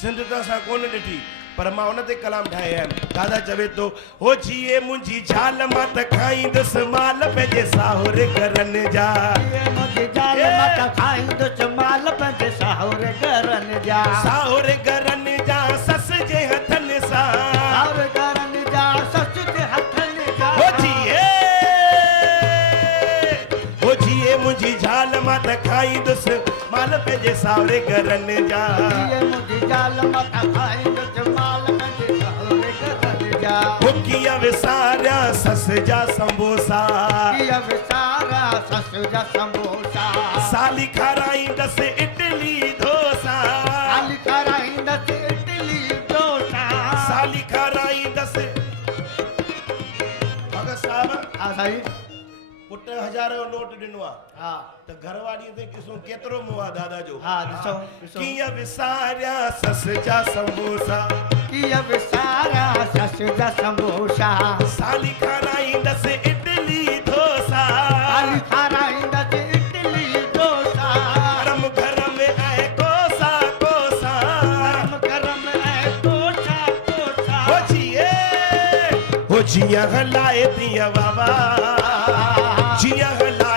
सिंधता सा कोन ॾिठी पर मां उन ते कलाम ठाहे आयुमि। दादा चवे तो हो जीए मुंहिंजी ज़ाल मां त खाईंदुसि माल पंहिंजे साहुरे घरनि जा। मुंहिंजी ज़ाल मां त खाईंदुसि माल पंहिंजे साहुरे घरनि जा। साहुरे घरनि जा सस जे हथनि सां। साहुरे घरनि जा सस जे हथनि जा। हो जीए मुंहिंजी ज़ाल मां त खाईंदुसि माल पंहिंजे साहुरे घरनि जा। मुंहिंजी ज़ाल मां त खाईंदुसि माल पंहिंजे साहुरे घरनि जा। हो कीअं विसारिया सस जा संबोसा। कीअं विसारिया सस जा संबोसा। साली खाराईंदसि इडली डोसा। साली खाराईंदसि इडली डोसा। साली खाराईंदसि। भगत साहब हा साईं पुट 1000 जो नोट ॾिनो आहे हा त घरवारीअ ते ॾिसो केतिरो मोह आहे दादा जो। हा ॾिसो कीअं विसारिया सस जा संबोसा। कीअं विसारिया सस जा संबोसा। साली खाराईंदसि इडली डोसा। साली खाराईंदसि इडली डोसा। गरम गरम ऐं कोसा कोसा। गरम ऐं कोसा कोसा। हो जीअं हलाए तीअं वावा। जीअं हलाए